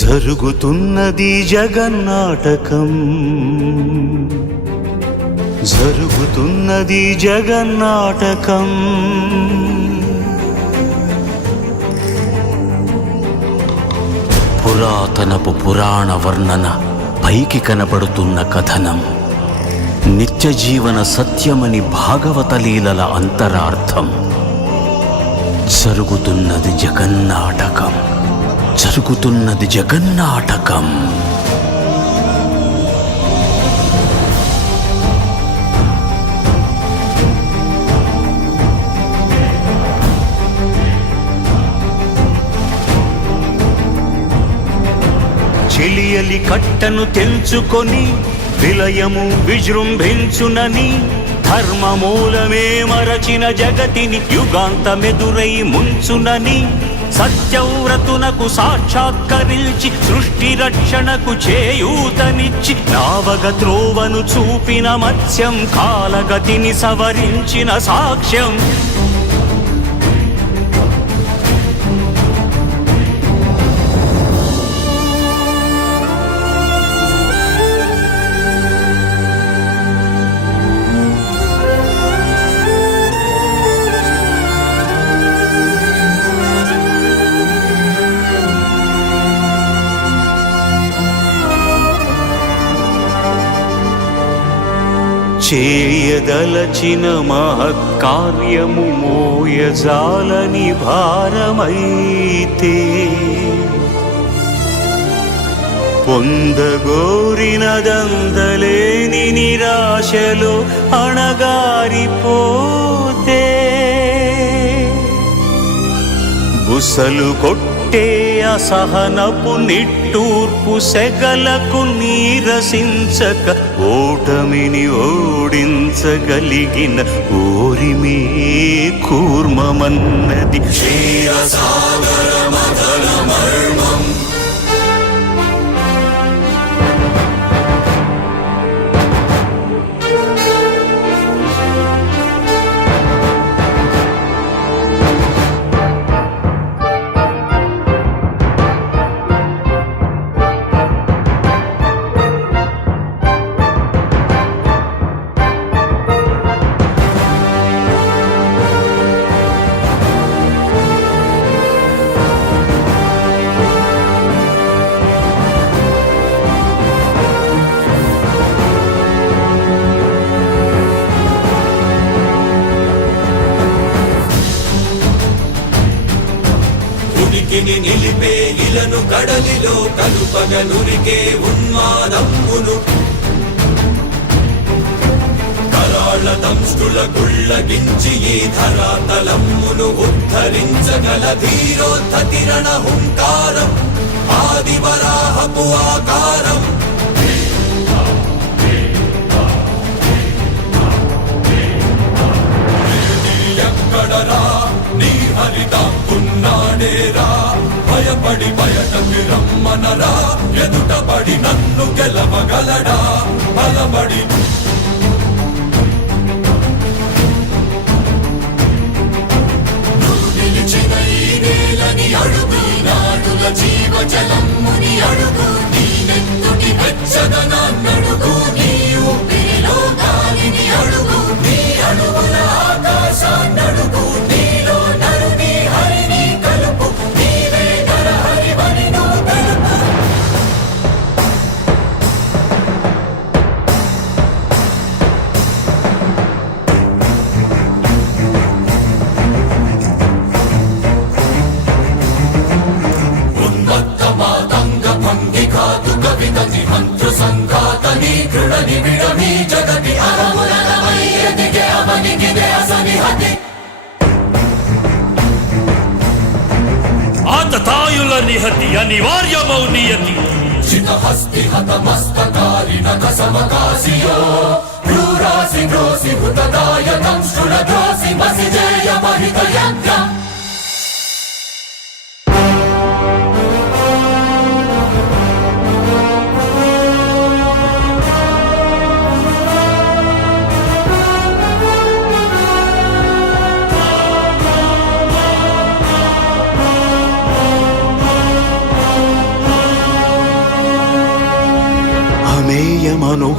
జరుగుతున్నది జగన్నాటకం, జరుగుతున్నది జగన్నాటకం. పురాతనపు పురాణ వర్ణన, పైకి కనపడుతున్న కథనం, నిత్య జీవన సత్యమని భాగవత లీలల అంతరార్థం. జరుగుతున్నది జగన్నాటకం, జరుగుతున్నది జగన్నాటకం. చెలియలి కట్టను తెంచుకొని విలయము విజృంభించునని, ధర్మమూలమే మరచిన జగతిని యుగాంతమెదురై ముంచునని, సత్యవ్రతునకు సాక్షాత్కరించి సృష్టి రక్షణకు చేయూతనిచ్చి నావగ త్రోవను చూపిన మత్స్యం, కాలగతిని సవరించిన సాక్ష్యం. చేయదలచిన మహత్కార్యము మోయజాలని భారమైతే, పొందగోరినదందలేని నిరాశలో అణగారిపోతే, బుసలు కొట్టే అసహనపు నిట్టూర్పు సెగలకు నీరసించక ఓటమిని ఓడించగలిగిన ఓరిమే కూర్మమన్నది క్షీరసాగర మదన మర్మం. నిలిపే ఇలను కడలిలో కలుపగనురికే ఉన్మాదమ్మును, కరాళ దంష్టుల గుళ్ళగించి ఈ ధరాతలమ్మును ఉద్ధరించగల ధీరోద్ధతిరణ హుంకారం, ఆదివరాహపు ఆకారం. ఎక్కడరా నీ హరితాకున్నాడేరా, భయపడి బయటకి రమ్మనరా, ఎదుటపడి నన్ను గెలవగలడా బలపడి. నువ్వు నిలిచిన ఈ నేలని అడుగు, నాడుల జీవజలమ్ముని అడుగు, నీ నెత్తుటి వెచ్చదనాన్నడుగు, నీ ఊపిరిలో గాలిని అడుగు, నీ అడుగుల ఆకాశాన్నడుగు, నీలో నరుని హరిని కలుపు, నీవే నరహరివని నువ్వు తెలుపు. ఉన్మత్త మాతంగ భంగి ఘాతు కవితని మంత్రు సంఘాతని కృడని విడమి జగతి అరములనమై ఎదిగే అవనికిదే అసనిహతి. ఆతతాయుల నిహతి అనివార్యమౌ నియతి, చితహస్తి హతమస్తకారిణ కసమకాసియో, క్రూరాసి గ్రోసి హృతదాయకం శ్రుడద్రోసి మసిజేయ మహిత యజ్ఞం.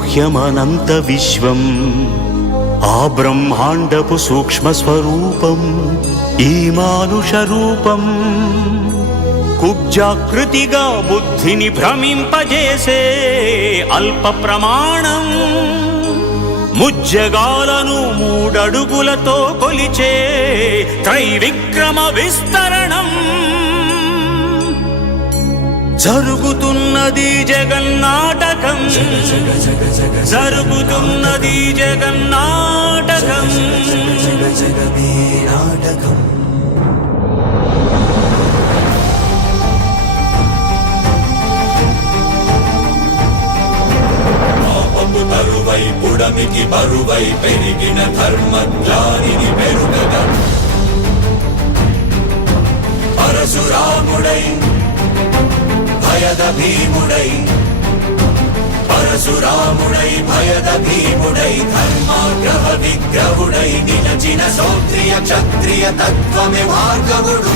గుహ్యమనంత విశ్వం ఆ బ్రహ్మాండపు సూక్ష్మ స్వరూపం ఈ మానుష రూపం కుబ్జాకృతిగా బుద్ధిని భ్రమింపజేసే అల్ప ప్రమాణం ముజ్జగాలను మూడడుగులతో కొలిచే త్రైవిక్రమ విస్తరణం జరుగుతున్నది జగన్నాటకం జరుగుతున్నది జగన్నాటకం నాటకం తరువై పుడమికి బరువై పెరిగిన ధర్మజ్ఞానిని పెరుగగా పరశురాముడై భయద భీముడై పరశురాముడై భయద భీముడై ధర్మాగ్రహ విగ్రహుడై నిలచిన సౌత్రియ క్షత్రియ తత్వమే భార్గవుడు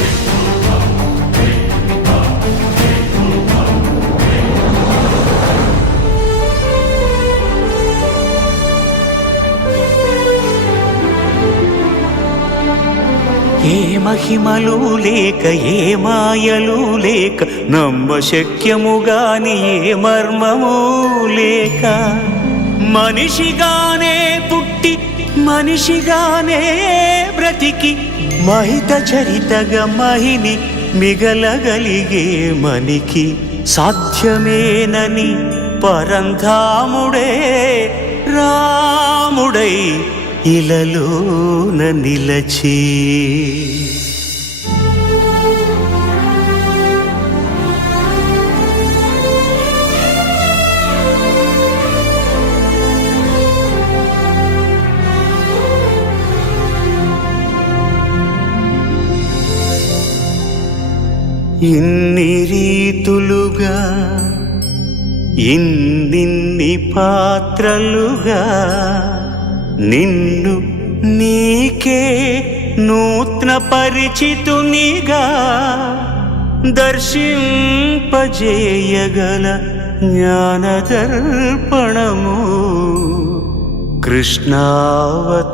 ఏ మహిమలు లేక ఏ మాయలు లేక నమ్మశక్యముగాని ఏ మర్మము లేక మనిషిగానే పుట్టి మనిషిగానే బ్రతికి మహిత చరితగా మహిని మిగలగలిగే మనికి సాధ్యమేనని పరంధాముడే రాముడై ఇలలోన నిలచి ఇన్ని రీతులుగా ఇన్నిన్ని పాత్రలుగా నిన్ను నీకే నూత్న పరిచితునిగా దర్శింపజేయగల జ్ఞానదర్పణము కృష్ణావతారమే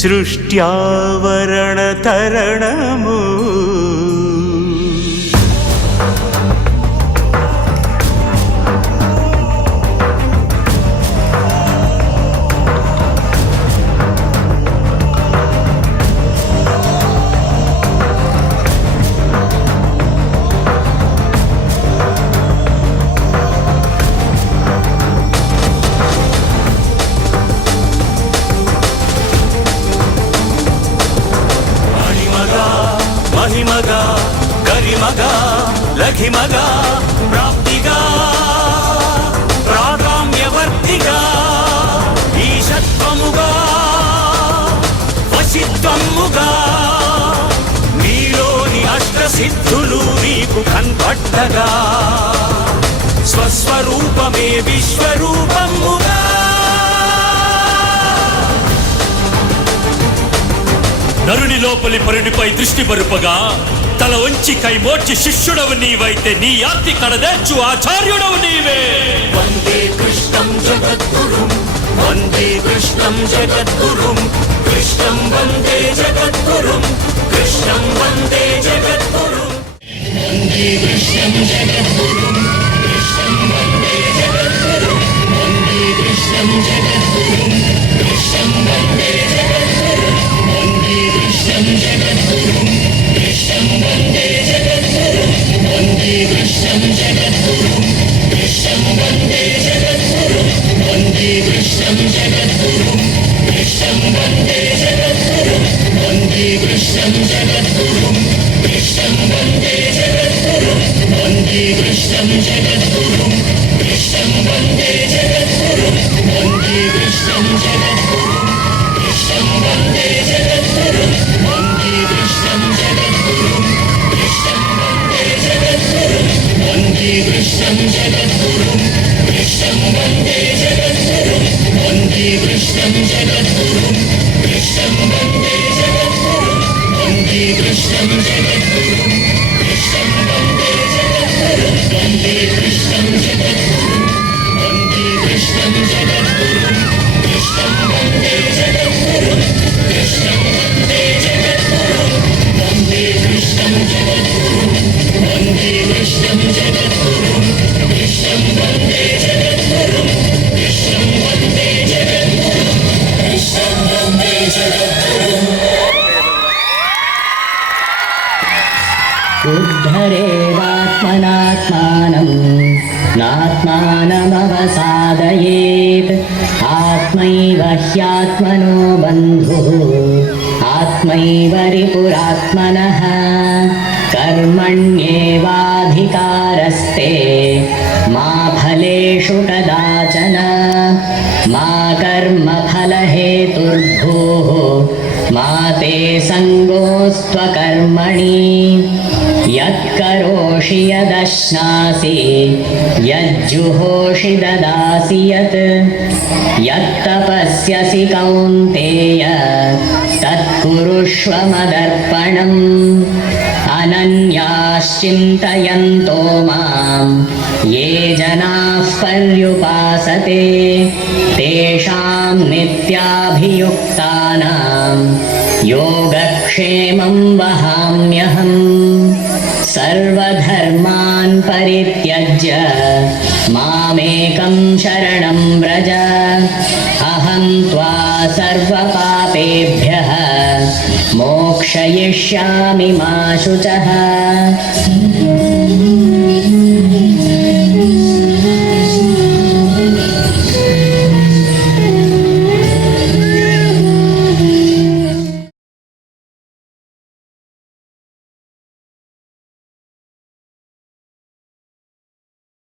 సృష్ట్యావరణ తరణము మహిమగా గరిమగా లఘిమగా ప్రాప్తిగా ప్రాగామ్యవర్తిగా ఈశత్వముగా వశిత్వముగా నీలోని అష్టసిద్ధులు నీకు కన్పట్టగా స్వస్వరూపమే విశ్వరూపముగా నరుని లోపలి పరునిపై దృష్టి పరుపగా తల వంచి కైమోర్చి శిష్యుడవు నీవైతే నీ ఆర్తి కడదేర్చు ఆచార్యుడవు నీవే వందే కృష్ణం జగద్గురుం వందే కృష్ణం జగద్గురుం కృష్ణం వందే జగద్గురుం కృష్ణం వందే జగద్గురుం వందే కృష్ణం జగద్గురుం కృష్ణం వందే జగద్గురుం వందే కృష్ణం జగద్గురుం కృష్ణం వందే జగద్గురుం వందే కృష్ణం జగద్గురుం కృష్ణం వందే జగద్గురుం వందే కృష్ణం జగద్గురుం కృష్ణం వందే జగద్గురుం వందే కృష్ణం జగద్గురుం కృష్ణం వందే జగద్గురుం వందే కృష్ణం జగద్గురుం కృష్ణం వందే జగద్గురుం వందే కృష్ణం జగద్గురుం కృష్ణం వందే జగద్గురుం వందే కృష్ణం జగద్గురుం కృష్ణం వందే జగద్గురుం వందే కృష్ణం జగద్గురుం కృష్ణం వందే జగద్గురుం వందే కృష్ణం జగద్గురుం కృష్ణం వందే జగద్గురుం వందే కృష్ణం జగద్గురుం కృష్ణం వందే జగద్గురుం వందే కృష్ణం జగద్గురుం కృష్ణం వందే జగద్గురుం వందే కృష్ణం उद्धरेदात्मनात्मानं नात्मानमवसादयेत् आत्मैव ह्यात्मनो बन्धुः आत्मैव रिपुरात्मनः कर्मण्येवाधिकारस्ते मा फलेषु कदाचन मा कर्मफलहेतुर्भूः मा ते सङ्गोऽस्त्वकर्मणि यत्करोषि यदश्नासि यज्जुहोषि ददासि यत् यत्तपस्यसि कौन्तेय तत्कुरुष्व मदर्पणम् अनन्याश्चिन्तयन्तो मां ये जनाः पर्युपासते तेषां नित्याभियुक्तानां योगक्षेमं वहाम्यहम् सर्वधर्मान् परित्यज्य मामेकं शरणं व्रज अहं त्वा सर्वपापेभ्यः मोक्षयिष्यामि मा शुचः।